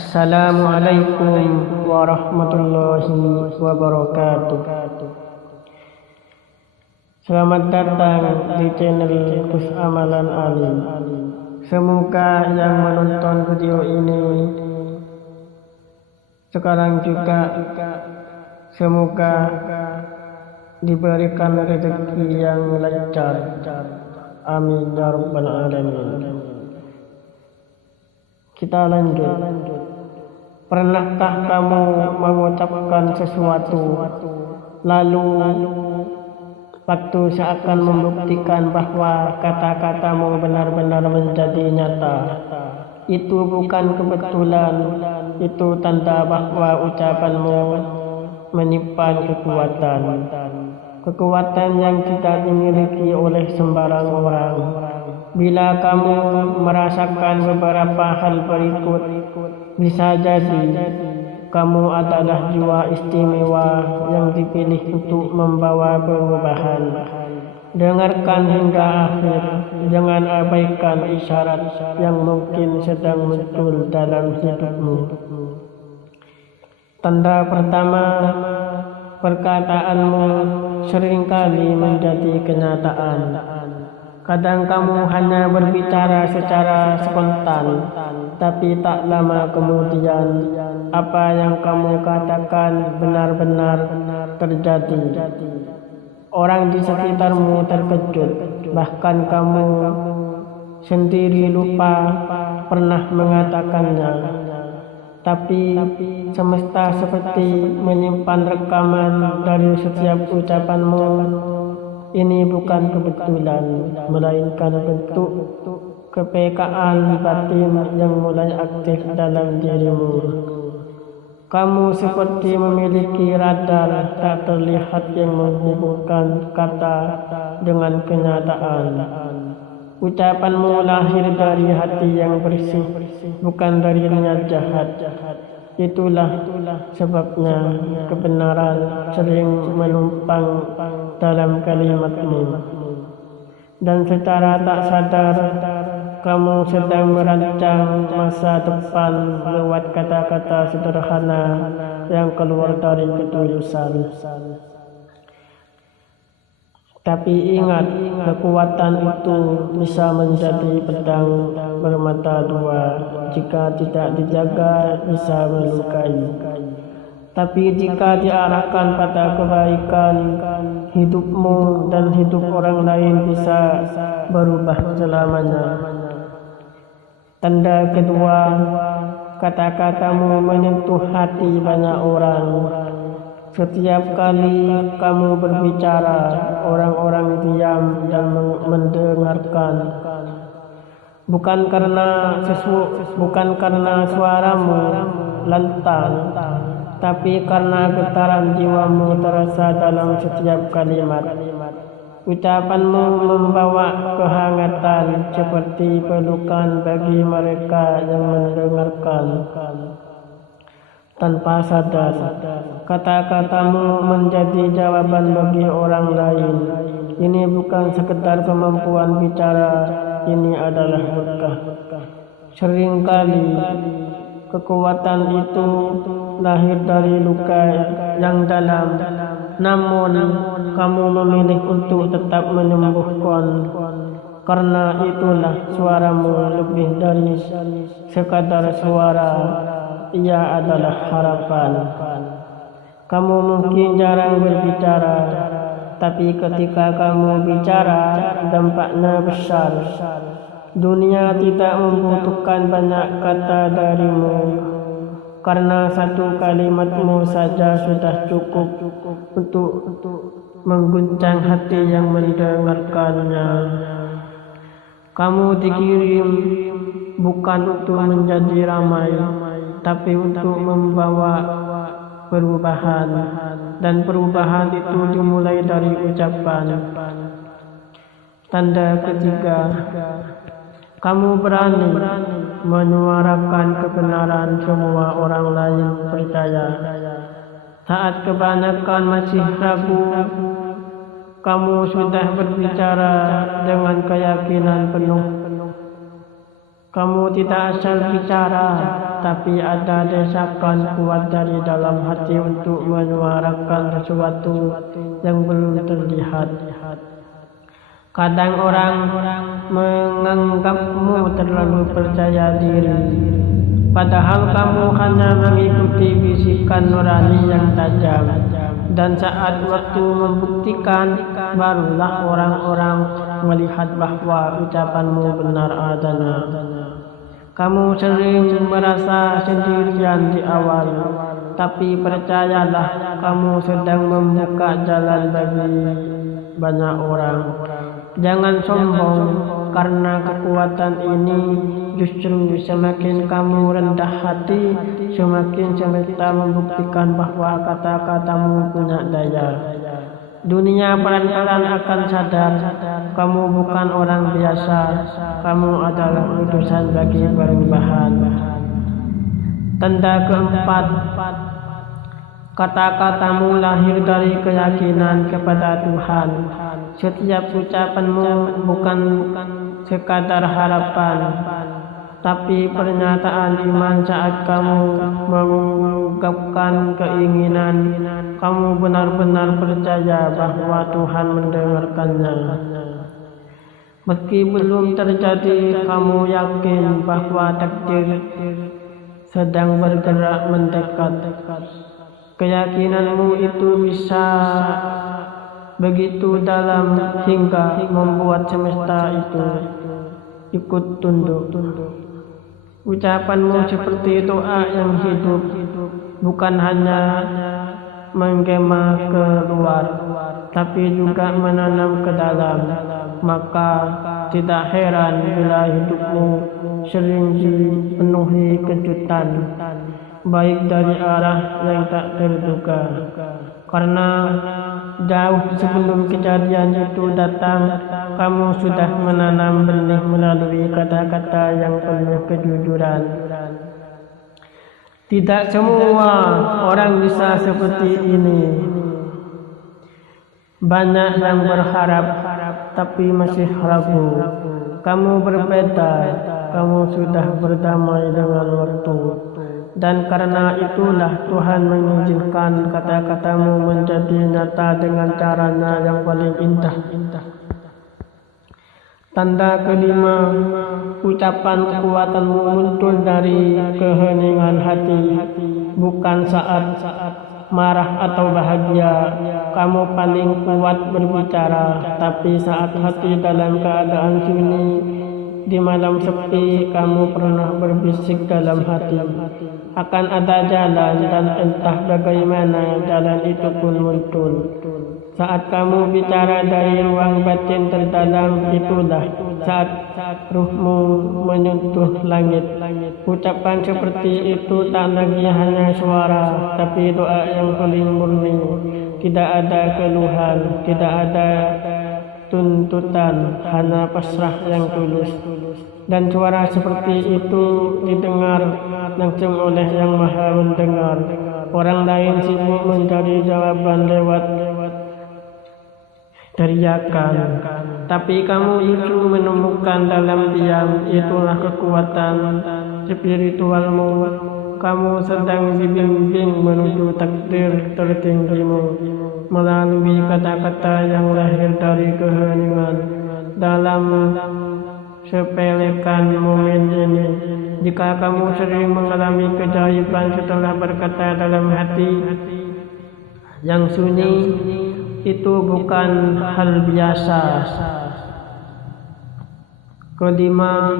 Assalamualaikum warahmatullahi wabarakatuh. Selamat datang di channel Gus Amalan Ali. Semoga yang menonton video ini sekarang juga semoga diberikan rezeki yang lancar. Amin ya rabbal alamin. Kita lanjut. Pernahkah kamu mengucapkan sesuatu lalu waktu seakan membuktikan bahwa kata-katamu benar-benar menjadi nyata? Itu bukan kebetulan, itu tanda bahwa ucapanmu menyimpan kekuatan. Kekuatan yang tidak dimiliki oleh sembarang orang. Bila kamu merasakan beberapa hal berikut, bisa jadi kamu adalah jiwa istimewa yang dipilih untuk membawa perubahan. Dengarkan hingga akhir, jangan abaikan isyarat yang mungkin sedang muncul dalam hidupmu. Tanda pertama, perkataanmu seringkali menjadi kenyataan. Kadang kamu hanya berbicara secara spontan, tapi tak lama kemudian apa yang kamu katakan benar-benar terjadi. Orang di sekitarmu terkejut, bahkan kamu sendiri lupa pernah mengatakannya. Tapi semesta seperti menyimpan rekaman dari setiap ucapanmu. Ini bukan kebetulan, melainkan bentuk kepekaan batin yang mulai aktif dalam dirimu. Kamu seperti memiliki radar tak terlihat yang menghubungkan kata dengan kenyataan. Ucapanmu lahir dari hati yang bersih, bukan dari niat jahat. Itulah sebabnya kebenaran sering menumpang dalam kalimatmu. Dan secara tak sadar, kamu sedang merancang masa depan lewat kata-kata sederhana yang keluar dari ketulusan. Tapi ingat, kekuatan itu bisa menjadi pedang bermata dua. Jika tidak dijaga, bisa melukai. Tapi jika diarahkan pada kebaikan, hidupmu dan hidup orang lain bisa berubah selamanya. Tanda kedua, kata-katamu menyentuh hati banyak orang. Setiap kali kamu berbicara, orang-orang diam dan mendengarkan. Bukan karena suaramu lantang, tapi karena getaran jiwamu terasa dalam setiap kalimat. Ucapanmu membawa kehangatan seperti pelukan bagi mereka yang mendengarkan. Tanpa sadar, kata-katamu menjadi jawaban bagi orang lain. Ini bukan sekedar kemampuan bicara, ini adalah berkah. Seringkali kekuatan itu lahir dari luka yang dalam, namun kamu memilih untuk tetap menyembuhkan. Karena itulah suaramu lebih dari sekadar suara, ia adalah harapan. Kamu mungkin jarang berbicara, tapi ketika kamu bicara, dampaknya besar. Dunia tidak membutuhkan banyak kata darimu, karena satu kalimatmu saja sudah cukup untuk mengguncang hati yang mendengarkannya. Kamu dikirim bukan untuk menjadi ramai, tapi untuk membawa perubahan. Dan perubahan itu dimulai dari ucapan. Tanda ketiga, kamu berani menyuarakan kebenaran, semua orang lain percaya. Saat kebanyakan masih ragu, kamu sudah berbicara dengan keyakinan penuh. Kamu tidak asal bicara, tapi ada desakan kuat dari dalam hati untuk menyuarakan sesuatu yang belum terlihat. Kadang orang menganggapmu terlalu percaya diri, padahal kamu hanya mengikuti bisikan nurani yang tajam. Dan saat waktu membuktikan, barulah orang-orang melihat bahwa ucapanmu benar adanya. Kamu sering merasa sendirian di awal, tapi percayalah, kamu sedang membuka jalan bagi banyak orang. Jangan sombong, karena kekuatan ini justru semakin kamu rendah hati, semakin semesta membuktikan bahwa kata-katamu punya daya. Dunia pelan-pelan akan sadar, kamu bukan orang biasa, kamu adalah utusan bagi perubahan. Tanda keempat, kata-katamu lahir dari keyakinan kepada Tuhan. Setiap ucapanmu bukan sekadar harapan, tapi pernyataan iman. Saat kamu mengungkapkan keinginan, kamu benar-benar percaya bahwa Tuhan mendengarkannya. Meski belum terjadi, kamu yakin bahwa takdir sedang bergerak mendekat. Keyakinanmu itu bisa begitu dalam hingga membuat semesta itu ikut tunduk. Ucapanmu seperti doa yang hidup, bukan hanya menggema keluar, tapi juga menanam ke dalam. Maka tidak heran bila hidupmu sering dipenuhi kejutan, baik dari arah yang tak terduga. Karena jauh sebelum kejadian itu datang, kamu sudah menanam benih melalui kata-kata yang penuh kejujuran. Tidak semua orang bisa seperti ini. Banyak yang berharap tapi masih ragu. Kamu berbeda, kamu sudah berdamai dengan waktu. Dan karena itulah Tuhan mengizinkan kata-katamu menjadi nyata dengan caranya yang paling indah. Tanda kelima, ucapan kekuatanmu muncul dari keheningan hati, bukan saat marah atau bahagia. Kamu paling kuat berbicara, tapi saat hati dalam keadaan sunyi, di malam sepi, kamu pernah berbisik dalam hati, akan ada jalan, dan entah bagaimana jalan itu pun muncul. Saat kamu bicara dari ruang batin terdalam, itulah saat ruhmu menyentuh langit. Ucapan seperti itu tak lagi hanya suara, tapi doa yang paling murni. Tidak ada keluhan, tidak ada tuntutan, hanya pasrah yang tulus. Dan suara seperti itu didengar langsung oleh Yang Maha Mendengar. Orang lain sibuk mencari jawaban lewat teriakan, tapi kamu justru menemukan dalam diam. Itulah kekuatan spiritualmu. Kamu sedang dibimbing menuju takdir tertinggimu melalui kata-kata yang lahir dari keheningan. Dalam sepelekan momen ini, jika kamu sering mengalami keajaiban setelah berkata dalam hati yang sunyi, itu bukan hal biasa. Kelima,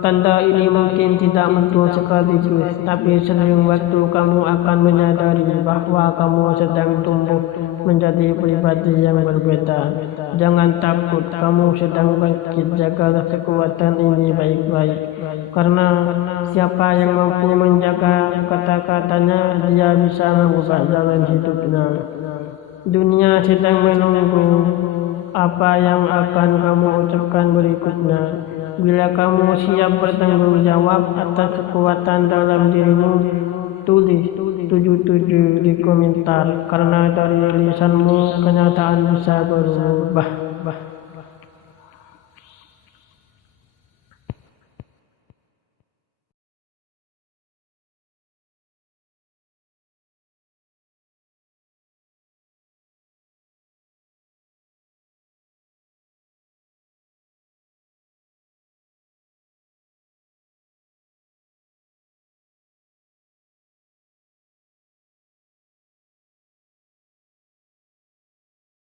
tanda ini mungkin tidak muncul sekaligus, tapi sering waktu kamu akan menyadari bahwa kamu sedang tumbuh menjadi pribadi yang berbeda. Jangan takut, kamu sedang bangkit. Jagalah kekuatan ini baik-baik, karena siapa yang mampu menjaga kata-katanya, dia bisa mengubah jalan hidupnya. Dunia sedang menunggu apa yang akan kamu ucapkan berikutnya. Bila kamu siap bertanggung jawab atas kekuatan dalam dirimu, tulis 77 di komentar, karena dari lisanmu kenyataan bisa berubah.